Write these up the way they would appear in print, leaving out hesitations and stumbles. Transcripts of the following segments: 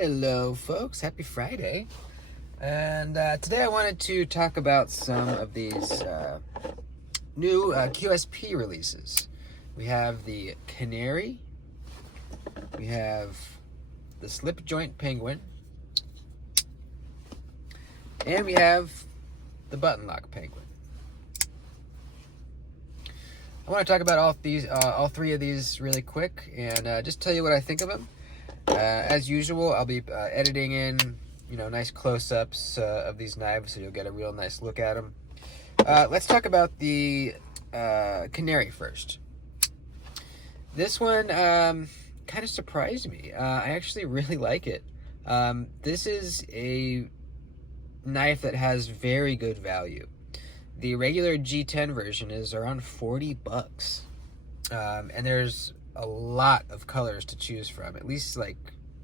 Hello folks, happy Friday. And today I wanted to talk about some of these new QSP releases. We have the Canary, we have the Slip Joint Penguin, and we have the Button Lock Penguin. I want to talk about all three of these really quick and just tell you what I think of them. As usual, I'll be editing in, nice close-ups of these knives, so you'll get a real nice look at them. Let's talk about the Canary first. This one kind of surprised me. I actually really like it. This is a knife that has very good value. The regular G10 version is around $40, and there's a lot of colors to choose from, at least like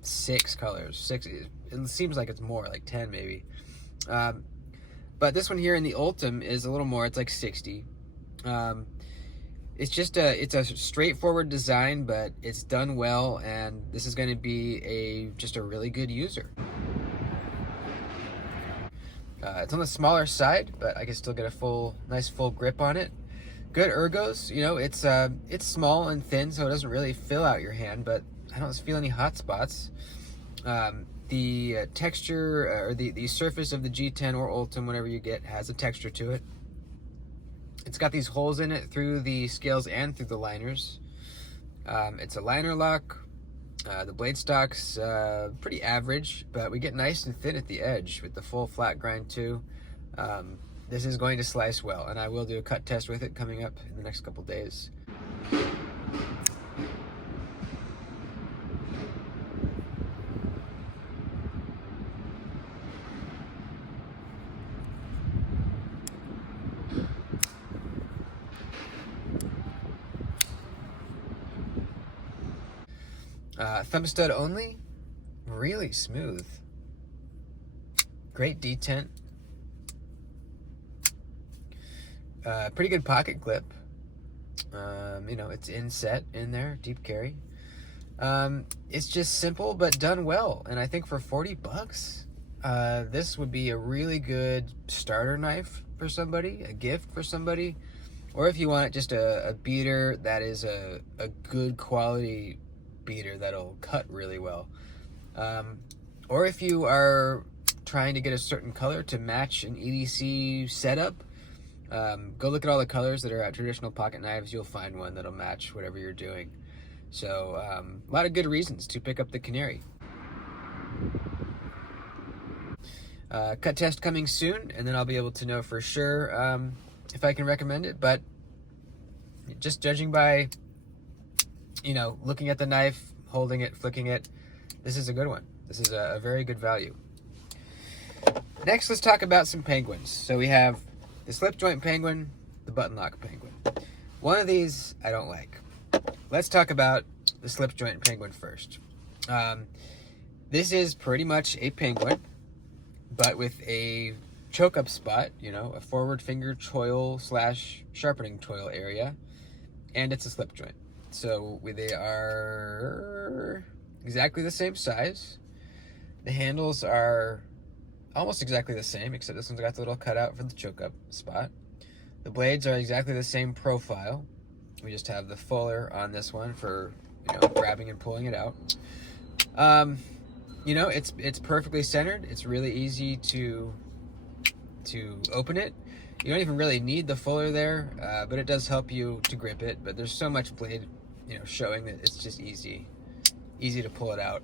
6 colors. It seems like it's more, like 10 maybe. But this one here in the Ultim is a little more, it's like 60. It's a straightforward design, but it's done well, and this is going to be just a really good user. It's on the smaller side, but I can still get a nice full grip on it. Good ergos, it's small and thin, so it doesn't really fill out your hand, but I don't feel any hot spots. The texture, or the surface of the G10 or Ultim, whatever you get, has a texture to it. It's got these holes in it through the scales and through the liners. It's a liner lock. The blade stock's pretty average, but we get nice and thin at the edge with the full flat grind too. This is going to slice well, and I will do a cut test with it coming up in the next couple days. Thumb stud only, really smooth. Great detent. Pretty good pocket clip. It's inset in there, deep carry. It's just simple but done well, and I think for $40, this would be a really good starter knife for somebody, a gift for somebody, or if you want just a beater that is a good quality beater that'll cut really well. Or if you are trying to get a certain color to match an EDC setup, go look at all the colors that are at traditional pocket knives. You'll find one that'll match whatever you're doing. So a lot of good reasons to pick up the Canary. Cut test coming soon, and then I'll be able to know for sure if I can recommend it. But just judging by looking at the knife, holding it, flicking it, this is a good one. This is a very good value. Next, let's talk about some penguins. So we have the slip joint penguin, the button lock penguin. One of these I don't like. Let's talk about the slip joint penguin first. This is pretty much a penguin, but with a choke up spot, a forward finger choil / sharpening choil area, and it's a slip joint. So they are exactly the same size. The handles are almost exactly the same, except this one's got the little cutout for the choke up spot. The blades are exactly the same profile. We just have the fuller on this one for grabbing and pulling it out. It's perfectly centered. It's really easy to open it. You don't even really need the fuller there, but it does help you to grip it. But there's so much blade, showing that it's just easy to pull it out.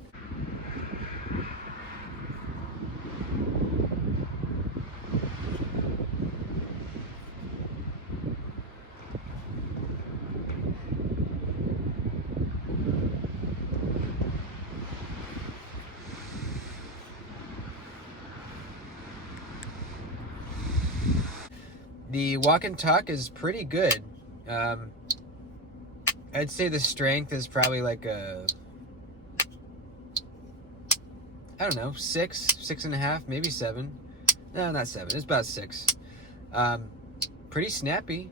The walk and talk is pretty good. I'd say the strength is probably like I don't know, 6.5, maybe 7. No, not 7. It's about 6. Pretty snappy.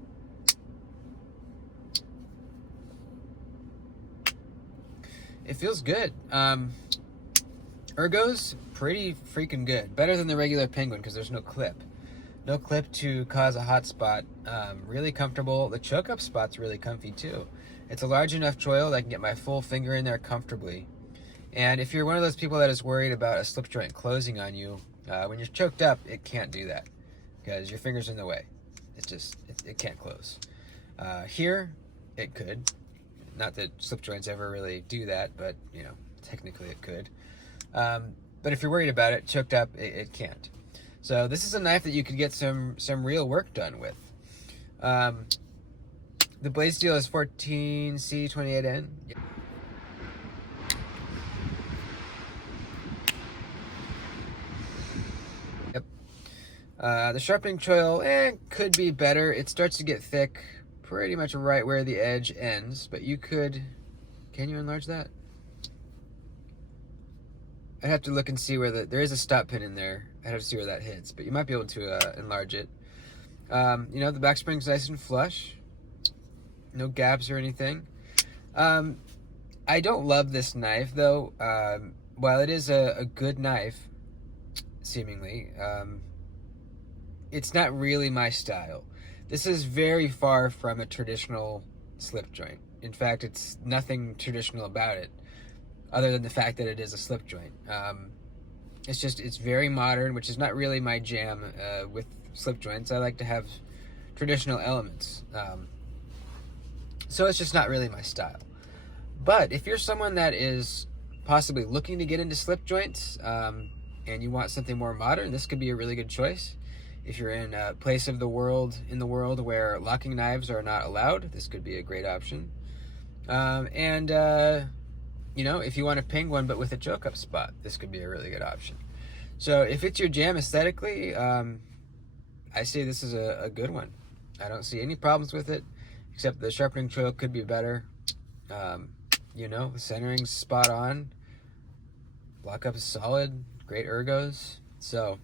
It feels good. Ergo's pretty freaking good. Better than the regular Penguin because there's no clip. No clip to cause a hot spot. Really comfortable. The choke up spot's really comfy too. It's a large enough choil that I can get my full finger in there comfortably. And if you're one of those people that is worried about a slip joint closing on you, when you're choked up, it can't do that because your finger's in the way. It can't close. Here, it could. Not that slip joints ever really do that, but you know, technically it could. But if you're worried about it, choked up, it can't. So this is a knife that you could get some real work done with. The blade steel is 14C28N. Yep. The sharpening choil could be better. It starts to get thick pretty much right where the edge ends, but you could... Can you enlarge that? I'd have to look and see where there is a stop pin in there. I'd have to see where that hits, but you might be able to enlarge it. You know, the back spring's nice and flush. No gaps or anything. I don't love this knife, though. While it is a good knife, seemingly, it's not really my style. This is very far from a traditional slip joint. In fact, it's nothing traditional about it, other than the fact that it is a slip joint. It's very modern, which is not really my jam with slip joints. I like to have traditional elements. So it's just not really my style. But if you're someone that is possibly looking to get into slip joints and you want something more modern, this could be a really good choice. If you're in a place in the world where locking knives are not allowed, this could be a great option. You know, if you want a Penguin but with a choke up spot, this could be a really good option. So if it's your jam aesthetically, I say this is a good one. I don't see any problems with it, except the sharpening choil could be better. You know, the centering's spot on. Lockup is solid. Great ergos. So,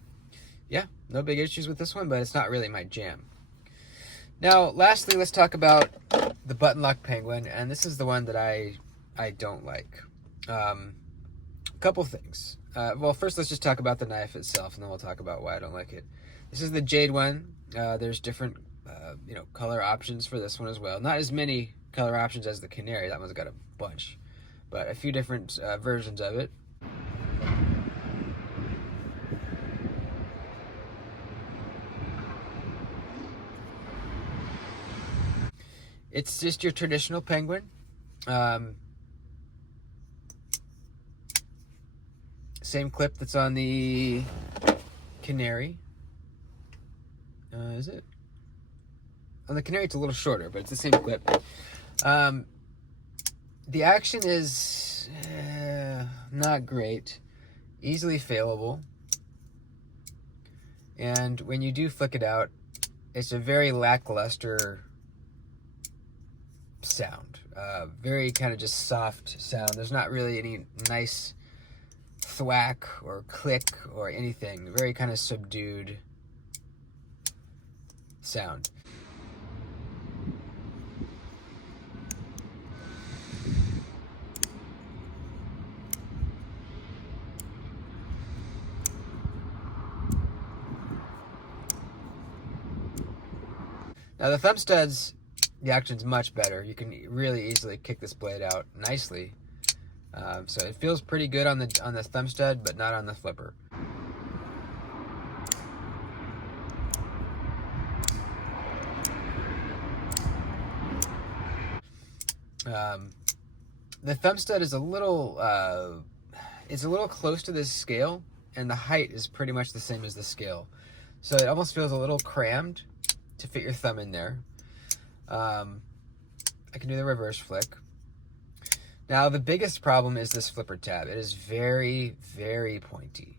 yeah, no big issues with this one, but it's not really my jam. Now, lastly, let's talk about the button lock Penguin, and this is the one that I don't like. A couple things. Well, first let's just talk about the knife itself, and then we'll talk about why I don't like it. This is the jade one. There's different, you know, color options for this one as well. Not as many color options as the Canary. That one's got a bunch, but a few different versions of it. It's just your traditional Penguin. Same clip that's on the Canary. Is it? On the Canary, it's a little shorter, but it's the same clip. The action is not great. Easily failable. And when you do flick it out, it's a very lackluster sound. Very kind of just soft sound. There's not really any nice thwack or click or anything. Very kind of subdued sound. Now the thumb studs, the action's much better. You can really easily kick this blade out nicely. So it feels pretty good on the thumb stud, but not on the flipper. The thumb stud is a little close to this scale, and the height is pretty much the same as the scale. So it almost feels a little crammed to fit your thumb in there. I can do the reverse flick. Now the biggest problem is this flipper tab. It is very, very pointy.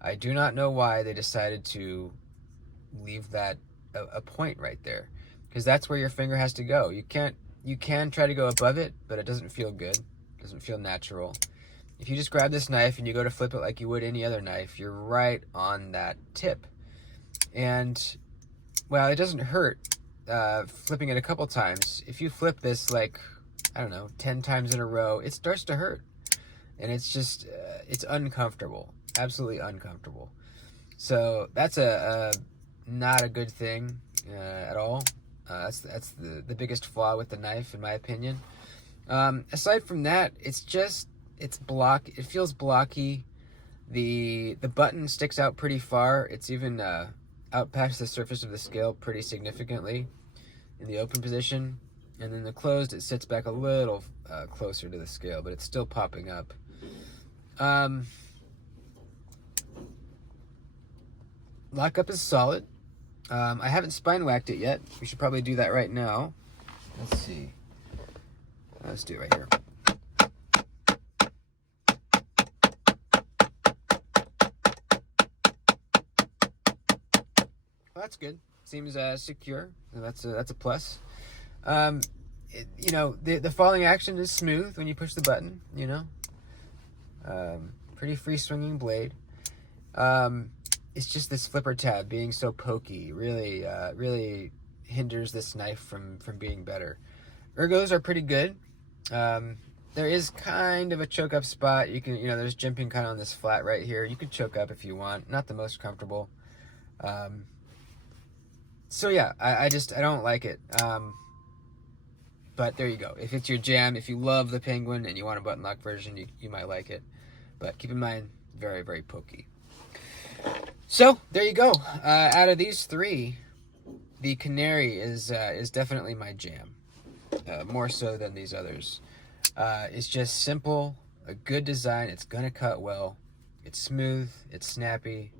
I do not know why they decided to leave that a point right there, because that's where your finger has to go. You can try to go above it, but it doesn't feel good. It doesn't feel natural. If you just grab this knife and you go to flip it like you would any other knife, you're right on that tip. And, well, it doesn't hurt flipping it a couple times, if you flip this like, I don't know, 10 times in a row, it starts to hurt. And it's just, it's uncomfortable, absolutely uncomfortable. So that's not a good thing at all. That's the biggest flaw with the knife, in my opinion. Aside from that, it feels blocky. The button sticks out pretty far. It's even out past the surface of the scale pretty significantly in the open position. And then the closed, it sits back a little closer to the scale, but it's still popping up. Lockup is solid. I haven't spine whacked it yet. We should probably do that right now. Let's see. Let's do it right here. Well, that's good. Seems secure. That's a plus. The falling action is smooth when you push the button. Pretty free swinging blade. It's just this flipper tab being so pokey really hinders this knife from being better. Ergos are pretty good. There is kind of a choke up spot. You can, there's jimping kind of on this flat right here. You could choke up if you want. Not the most comfortable. So yeah, I don't like it. But there you go. If it's your jam, if you love the Penguin and you want a button lock version, you might like it. But keep in mind, very, very pokey. So there you go. Out of these three, the Canary is definitely my jam. More so than these others. It's just simple, a good design. It's gonna cut well. It's smooth. It's snappy.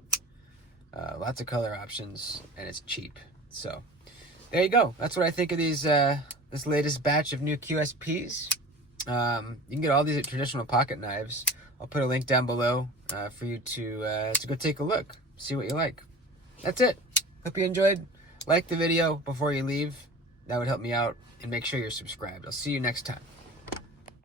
Lots of color options, and it's cheap. So there you go. That's what I think of these. This latest batch of new QSPs. You can get all these at traditional pocket knives. I'll put a link down below for you to go take a look, see what you like. That's it. Hope you enjoyed. Like the video before you leave. That would help me out, and make sure you're subscribed. I'll see you next time.